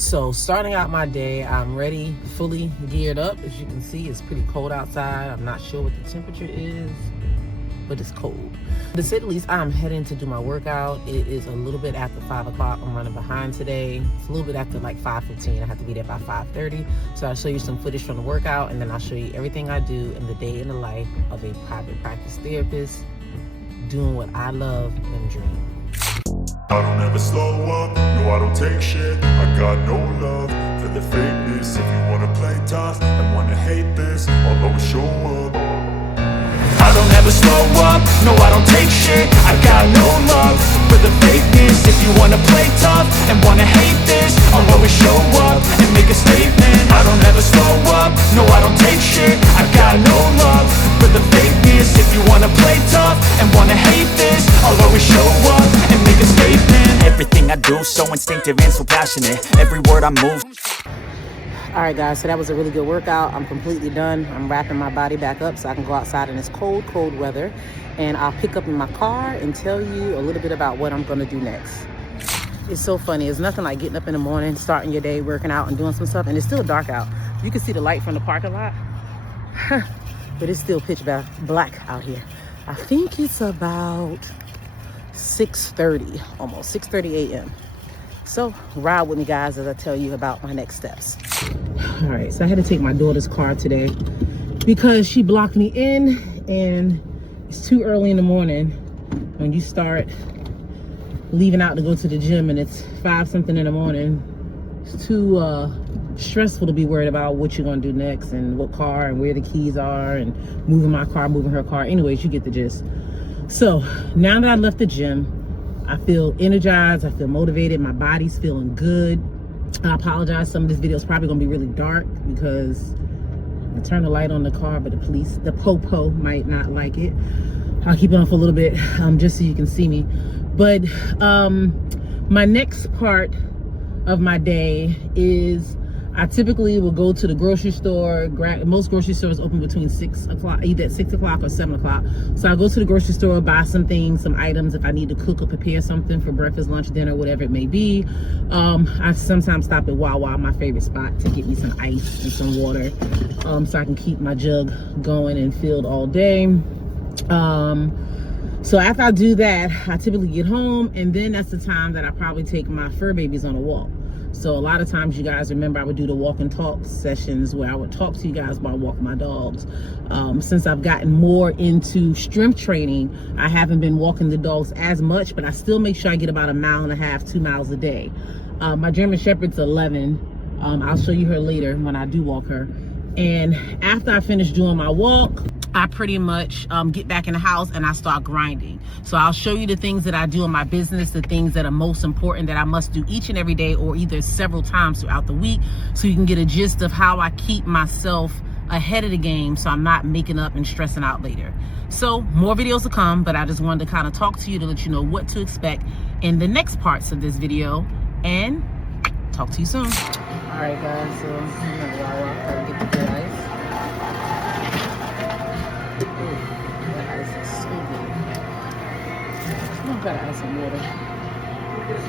So starting out my day, I'm ready, fully geared up. As you can see, it's pretty cold outside. I'm not sure what the temperature is, but it's cold. To say the least, I'm heading to do my workout. It is a little bit after 5 o'clock. I'm running behind today. It's a little bit after like 5:15. I have to be there by 5:30. So I'll show you some footage from the workout, and then I'll show you everything I do in the day in the life of a private practice therapist, doing what I love and dream. I don't ever slow up, no I don't take shit. I got no love for the fakeness. If you wanna play tough and wanna hate this, I'll always show up. I don't ever slow up, no I don't take shit. I got no love for the fakeness. If you wanna play tough and wanna hate this, I'll always show up and make a statement. I don't ever slow up, no I don't take shit. I got no love for the fakeness. If you wanna play tough and wanna hate this, I'll always show up and make a statement. Everything I do so instinctive and so passionate. Every word I move. All right, guys, so that was a really good workout. I'm completely done. I'm wrapping my body back up so I can go outside in this cold, cold weather. And I'll pick up in my car and tell you a little bit about what I'm gonna do next. It's so funny. It's nothing like getting up in the morning, starting your day, working out and doing some stuff. And it's still dark out. You can see the light from the parking lot, but it's still pitch black out here. I think it's about 6:30, almost 6:30 a.m. So ride with me, guys, as I tell you about my next steps. All right, so I had to take my daughter's car today because she blocked me in, and it's too early in the morning when you start leaving out to go to the gym and it's 5-something in the morning. It's too stressful to be worried about what you're gonna do next and what car and where the keys are and moving my car, moving her car. Anyways, you get the gist. So now that I left the gym, I feel energized, I feel motivated, my body's feeling good. I apologize, some of this video is probably gonna be really dark because I turned the light on the car, but the po-po might not like it. I'll keep it on for a little bit, just so you can see me. But my next part of my day is I typically will go to the grocery store. Most grocery stores open between 6 o'clock, either at 6 o'clock or 7 o'clock. So I'll go to the grocery store, buy some things, some items if I need to cook or prepare something for breakfast, lunch, dinner, whatever it may be. I sometimes stop at Wawa, my favorite spot, to get me some ice and some water, so I can keep my jug going and filled all day. So after I do that, I typically get home, and then that's the time that I probably take my fur babies on a walk. So a lot of times, you guys remember, I would do the walk and talk sessions where I would talk to you guys while walking my dogs. Since I've gotten more into strength training, I haven't been walking the dogs as much, but I still make sure I get about 1.5 miles, 2 miles a day. My German Shepherd's 11. I'll show you her later when I do walk her. And after I finish doing my walk, I pretty much get back in the house and I start grinding. So I'll show you the things that I do in my business, the things that are most important that I must do each and every day, or either several times throughout the week, so you can get a gist of how I keep myself ahead of the game so I'm not making up and stressing out later. So more videos to come, but I just wanted to kind of talk to you to let you know what to expect in the next parts of this video, and talk to you soon. All right, guys, so I'm gonna Wawa to get the good ice. Ooh, that ice is so good. I've got ice and water. This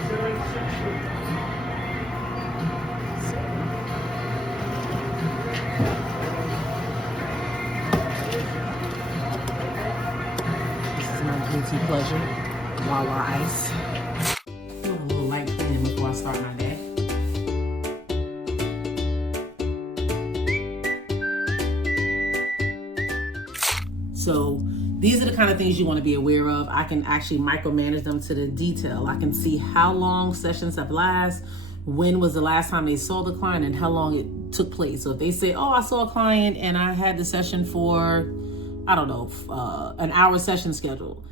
is my guilty pleasure, Wawa ice. A little light cleaning before I start my day. So these are the kind of things you want to be aware of. I can actually micromanage them to the detail. I can see how long sessions have lasted, when was the last time they saw the client, and how long it took place. So if they say, oh, I saw a client and I had the session for, I don't know, an hour session scheduled,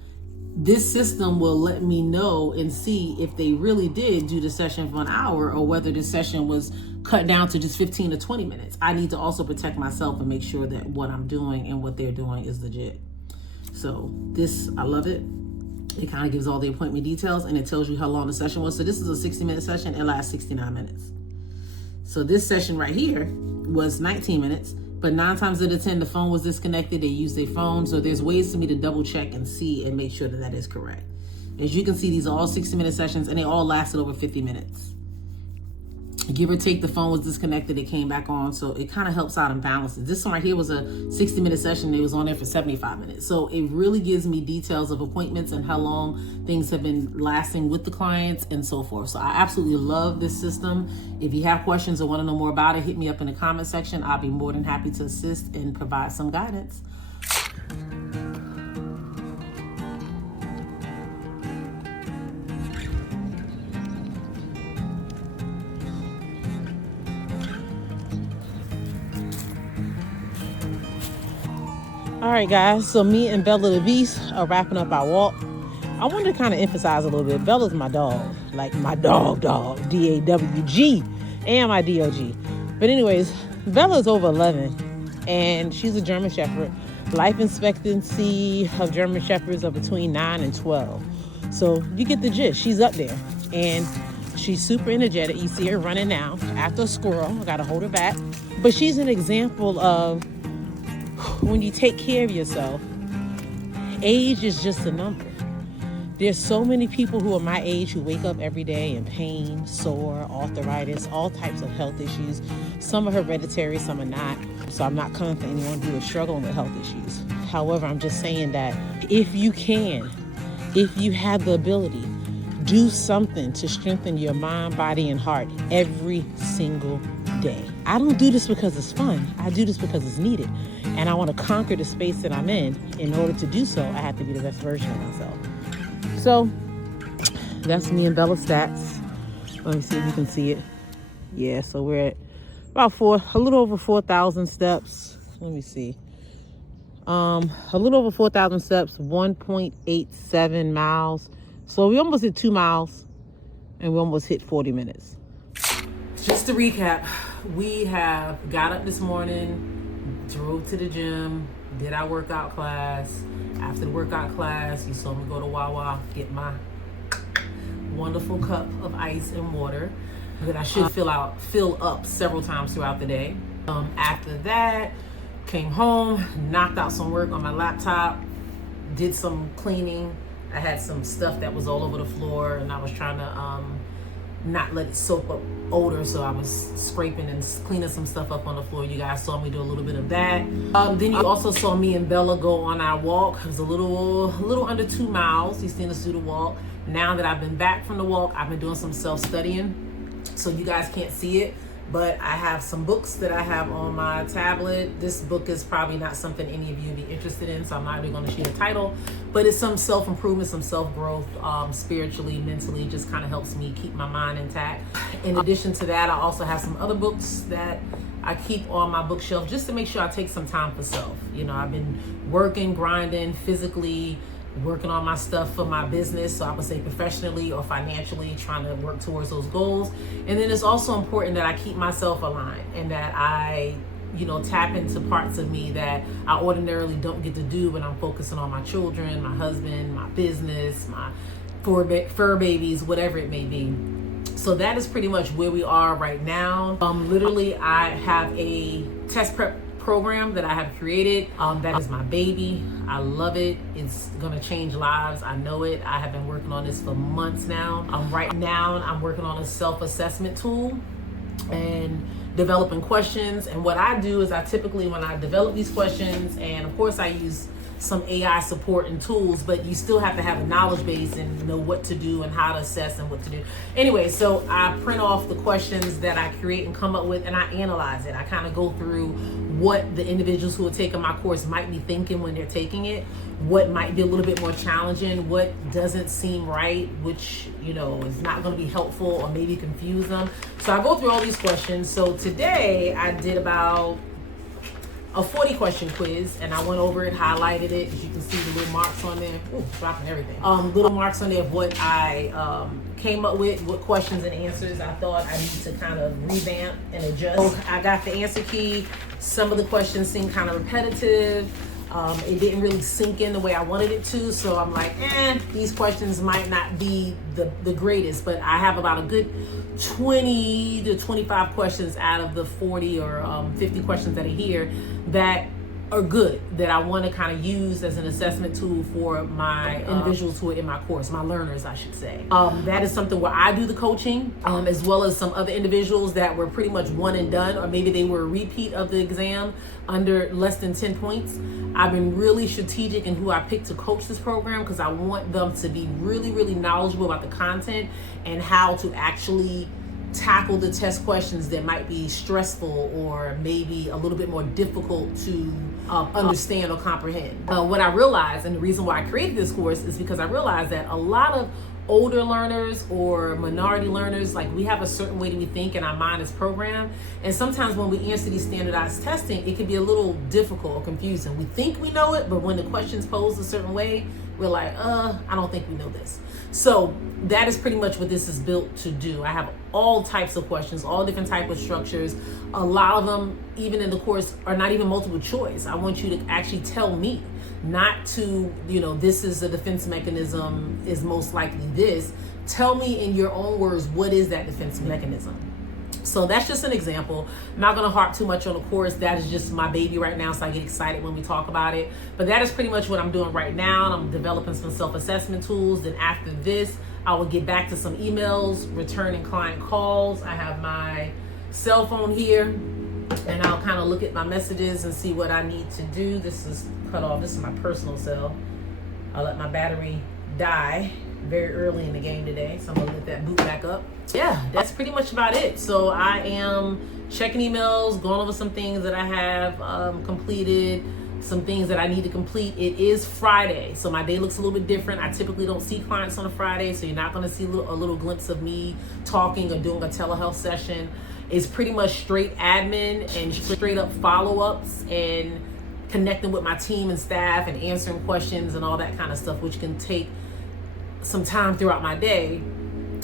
this system will let me know and see if they really did do the session for an hour or whether the session was cut down to just 15 to 20 minutes. I need to also protect myself and make sure that what I'm doing and what they're doing is legit. So this, I love it. It kind of gives all the appointment details and it tells you how long the session was. So this is a 60-minute session. It lasts 69 minutes. So this session right here was 19 minutes, but 9 times out of 10, the phone was disconnected. They used their phone. So there's ways for me to double check and see and make sure that that is correct. As you can see, these are all 60-minute sessions and they all lasted over 50 minutes. Give or take, the phone was disconnected, it came back on, so it kind of helps out and balances. This one right here was a 60-minute session. It was on there for 75 minutes. So it really gives me details of appointments and how long things have been lasting with the clients and so forth. So I absolutely love this system. If you have questions or want to know more about it, hit me up in the comment section. I'll be more than happy to assist and provide some guidance. All right, guys, so me and Bella the Beast are wrapping up our walk. I wanted to kind of emphasize a little bit. Bella's my dog, like my dog, D-A-W-G, and my D-O-G. But anyways, Bella's over 11, and she's a German Shepherd. Life expectancy of German Shepherds are between 9 and 12. So you get the gist. She's up there, and she's super energetic. You see her running now after a squirrel. I got to hold her back. But she's an example of when you take care of yourself, age is just a number. There's so many people who are my age who wake up every day in pain, sore, arthritis, all types of health issues. Some are hereditary, some are not. So I'm not coming for anyone who is struggling with health issues. However, I'm just saying that if you can, if you have the ability, do something to strengthen your mind, body, and heart every single day. I don't do this because it's fun. I do this because it's needed. And I want to conquer the space that I'm in. In order to do so, I have to be the best version of myself. So that's me and Bella's stats. Let me see if you can see it. Yeah, so we're at about a little over 4,000 steps. Let me see. A little over 4,000 steps, 1.87 miles. So we almost hit 2 miles, and we almost hit 40 minutes. Just to recap, we have got up this morning, drove to the gym, did our workout class. After the workout class, you saw me go to Wawa, get my wonderful cup of ice and water that I should fill up several times throughout the day. After that, came home, knocked out some work on my laptop, did some cleaning. I had some stuff that was all over the floor, and I was trying to not let it soak up odor, so I was scraping and cleaning some stuff up on the floor. You guys saw me do a little bit of that. Then you also saw me and Bella go on our walk. It was a little under 2 miles. You've seen us do the walk. Now that I've been back from the walk, I've been doing some self-studying, so you guys can't see it, but I have some books that I have on my tablet. This book is probably not something any of you would be interested in, so I'm not even going to share the title, but it's some self-improvement, some self-growth, spiritually, mentally, just kind of helps me keep my mind intact. In addition to that, I also have some other books that I keep on my bookshelf just to make sure I take some time for self. You know, I've been working, grinding, physically, working on my stuff for my business, so I would say professionally or financially, trying to work towards those goals. And then it's also important that I keep myself aligned and that I, tap into parts of me that I ordinarily don't get to do when I'm focusing on my children, my husband, my business, my fur babies, whatever it may be. So that is pretty much where we are right now. Literally, I have a test prep program that I have created. That is my baby. I love it. It's gonna change lives. I know it. I have been working on this for months now. Right now, I'm working on a self-assessment tool and developing questions. And what I do is I typically, when I develop these questions, and of course I use some AI support and tools, but you still have to have a knowledge base and know what to do and how to assess and what to do. Anyway, so I print off the questions that I create and come up with, and I analyze it. I kind of go through what the individuals who are taking my course might be thinking when they're taking it, what might be a little bit more challenging, what doesn't seem right, which, is not going to be helpful or maybe confuse them. So I go through all these questions. So today I did about a 40 question quiz, and I went over it, highlighted it. As you can see, the little marks on there. Ooh, dropping everything. Little marks on there of what I came up with, what questions and answers I thought I need to kind of revamp and adjust. So I got the answer key. Some of the questions seemed kind of repetitive. It didn't really sink in the way I wanted it to, so I'm like, these questions might not be the greatest, but I have about a good 20 to 25 questions out of the 40 or 50 questions that are here that are good, that I want to kind of use as an assessment tool for my individuals who are in my course, my learners, I should say. That is something where I do the coaching, as well as some other individuals that were pretty much one and done, or maybe they were a repeat of the exam under less than 10 points. I've been really strategic in who I pick to coach this program because I want them to be really, really knowledgeable about the content and how to actually tackle the test questions that might be stressful or maybe a little bit more difficult to understand or comprehend. What I realized, and the reason why I created this course, is because I realized that a lot of older learners or minority learners, like, we have a certain way that we think and our mind is programmed, and sometimes when we answer these standardized testing, it can be a little difficult or confusing. We think we know it, but when the question's posed a certain way, we're like, I don't think we know this. So that is pretty much what this is built to do. I have all types of questions, all different types of structures. A lot of them, even in the course, are not even multiple choice. I want you to actually tell me, not to, this is a defense mechanism, is most likely this. Tell me in your own words, what is that defense mechanism? So that's just an example. I'm not going to harp too much on the course. That is just my baby right now, so I get excited when we talk about it. But that is pretty much what I'm doing right now. I'm developing some self-assessment tools. Then after this, I will get back to some emails, returning client calls. I have my cell phone here, and I'll kind of look at my messages and see what I need to do. This is cut off. This is my personal cell. I'll let my battery die very early in the game today, so I'm gonna let that boot back up. Yeah, that's pretty much about it. So I am checking emails, going over some things that I have completed, some things that I need to complete. It is Friday, so my day looks a little bit different. I typically don't see clients on a Friday, so you're not going to see a little glimpse of me talking or doing a telehealth session. It's pretty much straight admin and straight up follow-ups and connecting with my team and staff and answering questions and all that kind of stuff, which can take some time throughout my day,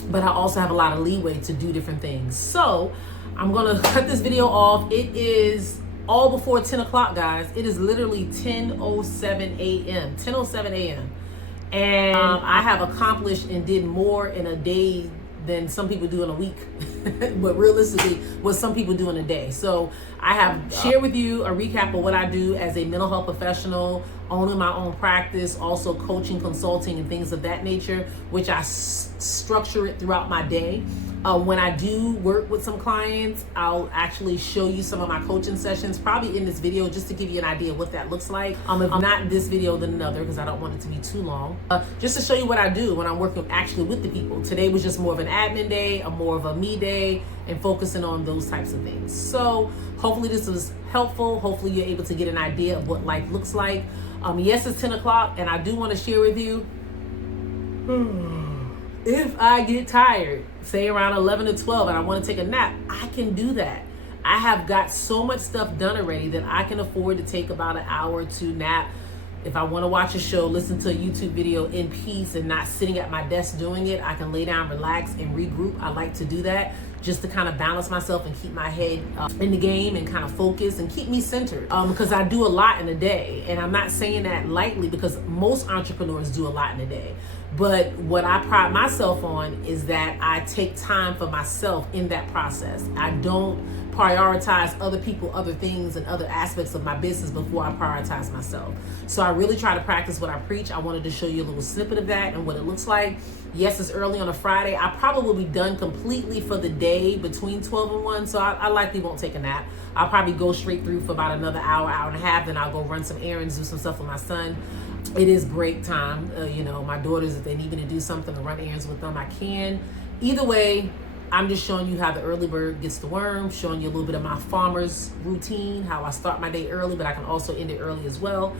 but I also have a lot of leeway to do different things. So I'm gonna cut this video off. It is all before 10 o'clock, guys. It is literally 10:07 a.m. 10:07 a.m. And I have accomplished and did more in a day than some people do in a week, but realistically, what some people do in a day. So I have shared with you a recap of what I do as a mental health professional, owning my own practice, also coaching, consulting, and things of that nature, which I structure it throughout my day. When I do work with some clients, I'll actually show you some of my coaching sessions, probably in this video, just to give you an idea of what that looks like. If not in this video, then another, because I don't want it to be too long. Just to show you what I do when I'm working actually with the people. Today was just more of an admin day, more of a me day, and focusing on those types of things. So hopefully this was helpful. Hopefully you're able to get an idea of what life looks like. Yes, it's 10 o'clock, and I do want to share with you, if I get tired, say around 11 to 12, and I want to take a nap, I can do that. I have got so much stuff done already that I can afford to take about an hour or two nap. If I want to watch a show, listen to a YouTube video in peace and not sitting at my desk doing it, I can lay down, relax, and regroup. I like to do that just to kind of balance myself and keep my head in the game and kind of focus and keep me centered, because I do a lot in a day. And I'm not saying that lightly, because most entrepreneurs do a lot in a day. But what I pride myself on is that I take time for myself in that process. I don't prioritize other people, other things, and other aspects of my business before I prioritize myself. So I really try to practice what I preach. I wanted to show you a little snippet of that and what it looks like. Yes, it's early on a Friday. I probably will be done completely for the day between 12 and 1, so I likely won't take a nap. I'll probably go straight through for about another hour, hour and a half, then I'll go run some errands, do some stuff with my son. It is break time. My daughters, if they need me to do something or run errands with them, I can. Either way, I'm just showing you how the early bird gets the worm, showing you a little bit of my farmer's routine, how I start my day early, but I can also end it early as well.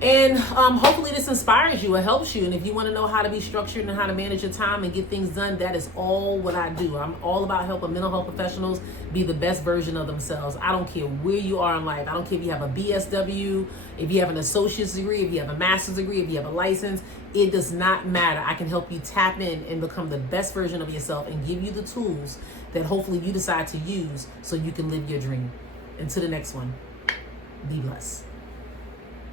And hopefully this inspires you or helps you. And if you want to know how to be structured and how to manage your time and get things done, that is all what I do. I'm all about helping mental health professionals be the best version of themselves. I don't care where you are in life. I don't care if you have a BSW, if you have an associate's degree, if you have a master's degree, if you have a license. It does not matter. I can help you tap in and become the best version of yourself and give you the tools that hopefully you decide to use so you can live your dream. Until the next one, be blessed.